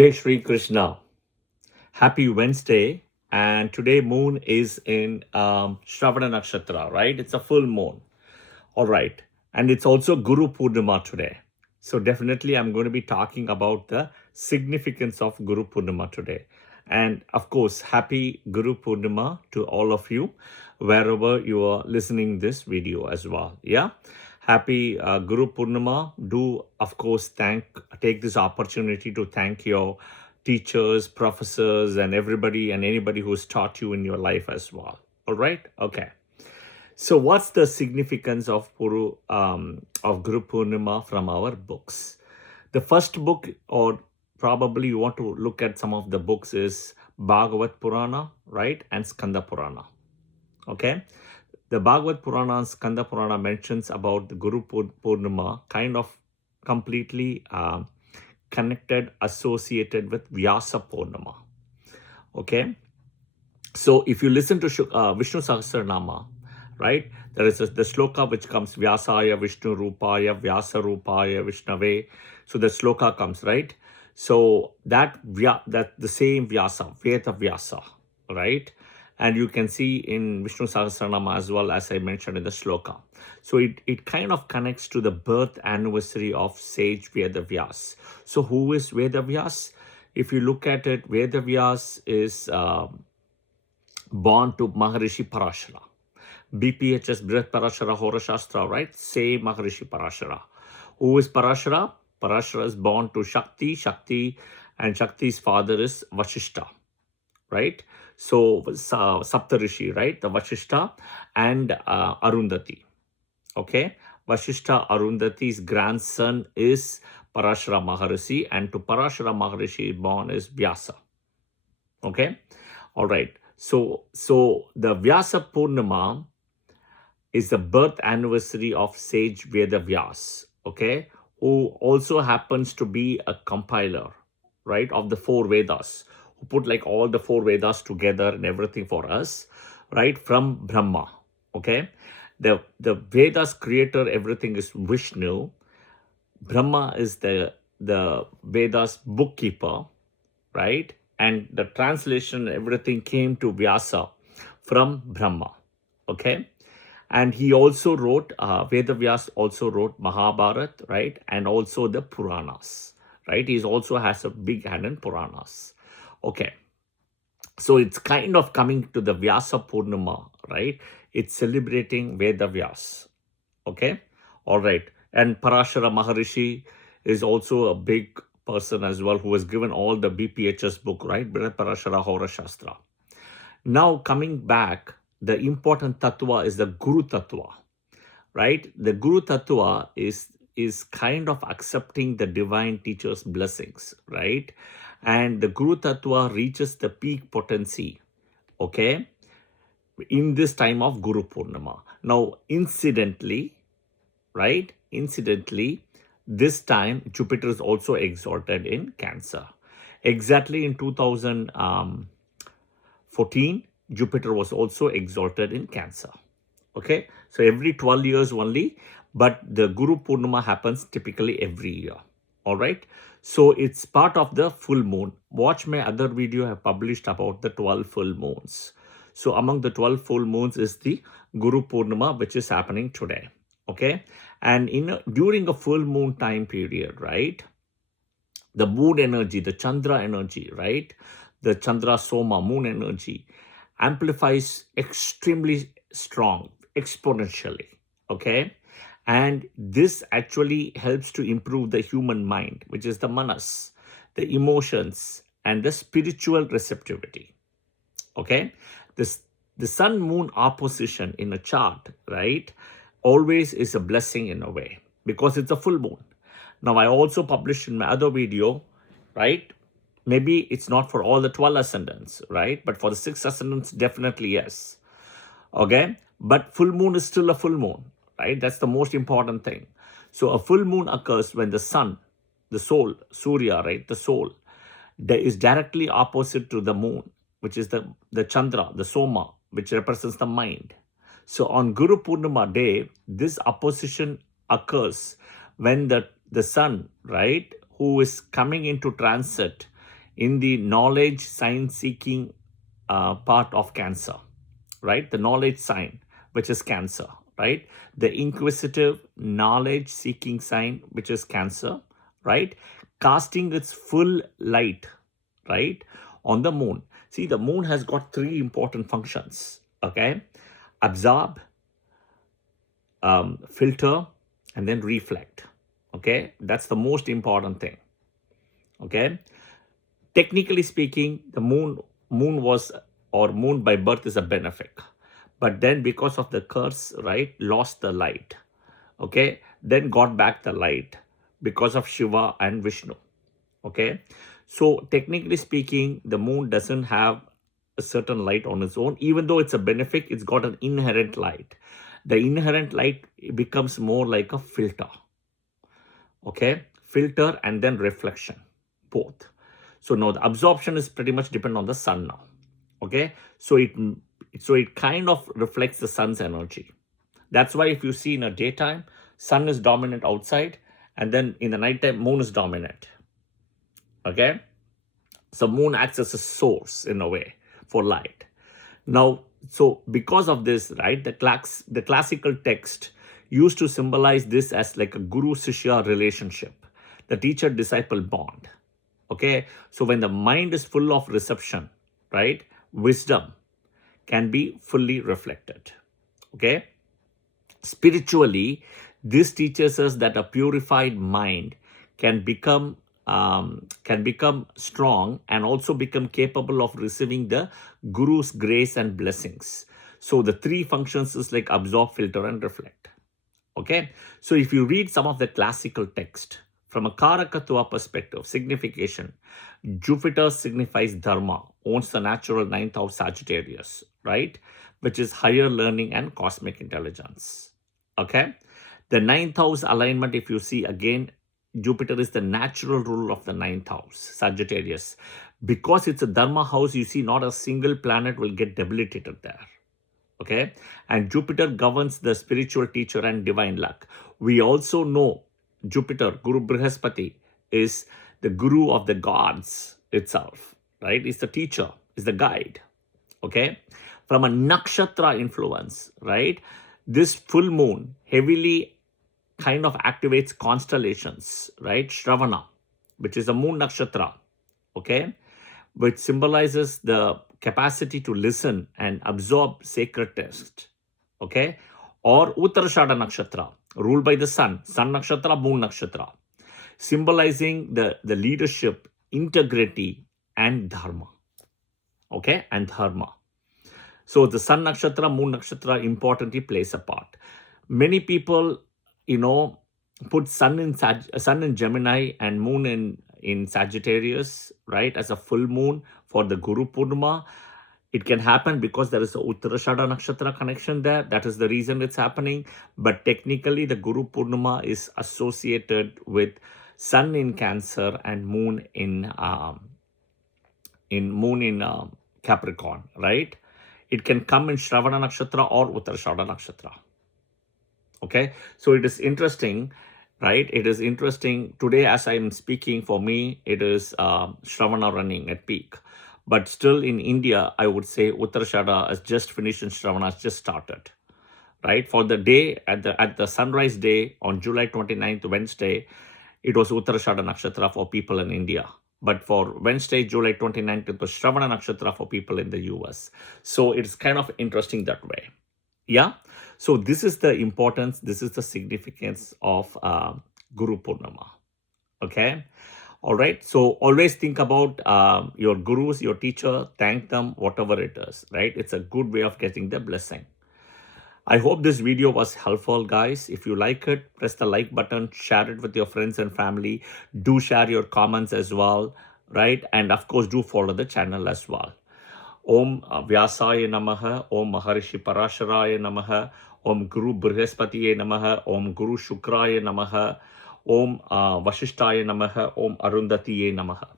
Jai Shri Krishna. Happy Wednesday. And today moon is in Shravana Nakshatra, right? It's a full moon. All right. And it's also Guru Purnima today. So definitely I'm going to be talking about the significance of Guru Purnima today. And of course, happy Guru Purnima to all of you, wherever you are listening this video as well. Yeah. Happy Guru Purnima. Do, of course, take this opportunity to thank your teachers, professors, and everybody and anybody who's taught you in your life as well. All right? Okay. So, what's the significance of Guru Purnima from our books? The first book, or probably you want to look at some of the books, is Bhagavad Purana, right, and Skanda Purana. Okay, the Bhagavad Purana and Skanda Purana mentions about the Guru Purnima, kind of completely connected, associated with Vyasa Purnima. Okay, so if you listen to Vishnu Sahasranama, right, there is the shloka which comes Vyasaya Vishnu Rupaya Vyasa Rupaya Vishnave. So the shloka comes, right? So that the same Vyasa, Veda Vyasa, right? And you can see in Vishnu Sahasranama as well, as I mentioned in the shloka. So it kind of connects to the birth anniversary of sage Veda Vyas. So who is Veda Vyas? If you look at it, Veda Vyas is born to Maharishi Parashara. BPHS, Brihat Parashara, Hora Shastra, right? Same Maharishi Parashara. Who is Parashara? Parashara is born to Shakti, and Shakti's father is Vashishta, right? So, Saptarishi, right? The Vashishta and Arundhati, okay? Vashishta Arundhati's grandson is Parashara Maharishi, and to Parashara Maharishi born is Vyasa, okay? All right. So the Vyasa Purnima is the birth anniversary of sage Veda Vyas, okay, who also happens to be a compiler, right, of the four Vedas, who put like all the four Vedas together and everything for us, right, from Brahma, okay. The Vedas creator, everything is Vishnu. Brahma is the Vedas bookkeeper, right, and the translation, everything came to Vyasa from Brahma, okay. And he also wrote, Veda Vyas also wrote Mahabharat, right? And also the Puranas, right? He also has a big hand in Puranas. Okay. So it's kind of coming to the Vyasa Purnima, right? It's celebrating Veda Vyas. Okay. All right. And Parashara Maharishi is also a big person as well, who was given all the BPHS book, right? Parashara Hora Shastra. Now coming back, the important tattva is the Guru tattva, right? The Guru tattva is kind of accepting the divine teacher's blessings, right? And the Guru tattva reaches the peak potency, okay, in this time of Guru Purnima. Now, incidentally, right? Incidentally, this time Jupiter is also exalted in Cancer. Exactly in 2014, Jupiter was also exalted in Cancer. Okay, so every 12 years only, but the Guru Purnima happens typically every year. All right, so it's part of the full moon. Watch my other video I have published about the 12 full moons. So among the 12 full moons is the Guru Purnima, which is happening today. Okay, and during a full moon time period, right, the moon energy, the Chandra energy, right, the Chandra Soma moon energy amplifies extremely strong, exponentially, okay. And this actually helps to improve the human mind, which is the manas, the emotions, and the spiritual receptivity, okay. The sun moon opposition in a chart, right, always is a blessing in a way, because it's a full moon. Now I also published in my other video, right, maybe it's not for all the 12 ascendants, right, but for the 6 ascendants, definitely yes, okay. But full moon is still a full moon, right? That's the most important thing. So a full moon occurs when the sun, the soul, Surya, right, the soul, is directly opposite to the moon, which is the Chandra, the Soma, which represents the mind. So on Guru Purnima day, this opposition occurs when the sun, right, who is coming into transit in the knowledge sign seeking part of Cancer, right? The knowledge sign, which is Cancer, right? The inquisitive knowledge seeking sign, which is Cancer, right? Casting its full light, right, on the moon. See, the moon has got three important functions, okay? Absorb, filter, and then reflect, okay? That's the most important thing, okay? Technically speaking, the moon was, or moon by birth is a benefic, but then because of the curse, right, lost the light, okay, then got back the light because of Shiva and Vishnu, okay. So technically speaking, the moon doesn't have a certain light on its own. Even though it's a benefic, it's got an inherent light. The inherent light becomes more like a filter, okay, filter and then reflection, both. So now the absorption is pretty much dependent on the sun now, okay. So it kind of reflects the sun's energy. That's why if you see in a daytime, sun is dominant outside, and then in the nighttime, moon is dominant, okay. So moon acts as a source in a way for light. Now, so because of this, right, the classical text used to symbolize this as like a guru-shishya relationship, the teacher-disciple bond, okay. So when the mind is full of reception, right, wisdom can be fully reflected, okay. Spiritually, this teaches us that a purified mind can become strong and also become capable of receiving the Guru's grace and blessings. So the three functions is like absorb, filter, and reflect. Okay. So if you read some of the classical text from a Karakatva perspective, signification, Jupiter signifies Dharma, owns the natural 9th house Sagittarius, right? Which is higher learning and cosmic intelligence. Okay. The 9th house alignment, if you see again, Jupiter is the natural ruler of the 9th house, Sagittarius. Because it's a Dharma house, you see not a single planet will get debilitated there. Okay. And Jupiter governs the spiritual teacher and divine luck. We also know Jupiter, Guru Brihaspati, is the guru of the gods itself, right? It's the teacher, is the guide. Okay. From a nakshatra influence, right? This full moon heavily kind of activates constellations, right? Shravana, which is a moon nakshatra, okay, which symbolizes the capacity to listen and absorb sacred text, okay, or Uttarashada nakshatra, ruled by the sun nakshatra, moon nakshatra, symbolizing the leadership, integrity, and dharma, okay, and dharma. So the sun nakshatra, moon nakshatra importantly plays a part. Many people, put sun in Gemini and moon in Sagittarius, right, as a full moon for the Guru Purnima. It can happen because there is a Uttarashada Nakshatra connection there. That is the reason it's happening. But technically, the Guru Purnima is associated with sun in Cancer and moon in Capricorn, right? It can come in Shravana Nakshatra or Uttarashada Nakshatra. Okay, so it is interesting, right? It is interesting. Today, as I am speaking, for me, it is Shravana running at peak. But still in India, I would say Uttarashada has just finished and Shravana has just started, right? For the day, at the sunrise day on July 29th, Wednesday, it was Uttarashada Nakshatra for people in India. But for Wednesday, July 29th, it was Shravana Nakshatra for people in the US. So it's kind of interesting that way. Yeah. So this is the importance, this is the significance of Guru Purnima. Okay. All right. So always think about your gurus, your teacher, thank them, whatever it is, right? It's a good way of getting the blessing. I hope this video was helpful, guys. If you like it, press the like button, share it with your friends and family. Do share your comments as well, right? And of course, do follow the channel as well. Om Vyasaya Namaha, Om Maharishi Parasharaya Namaha, Om Guru Brihaspatiye Namaha, Om Guru Shukraya Namaha, Om Vashishtaya Namaha, Om Arundhatiye Namaha.